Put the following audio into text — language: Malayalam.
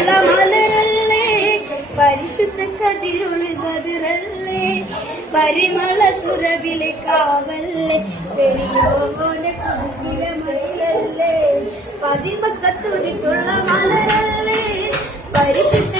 മലരല്ലേ പരിശുദ്ധ കതിരൊളികതിരല്ലേ പരിമള സുരവിലെ കാവല്ലേ പെരിയോന്റെ കുടിസിലെ മയിലല്ലേ പതിമക്കത്തുതിക്കുള്ള മലരല്ലേ പരിശുദ്ധ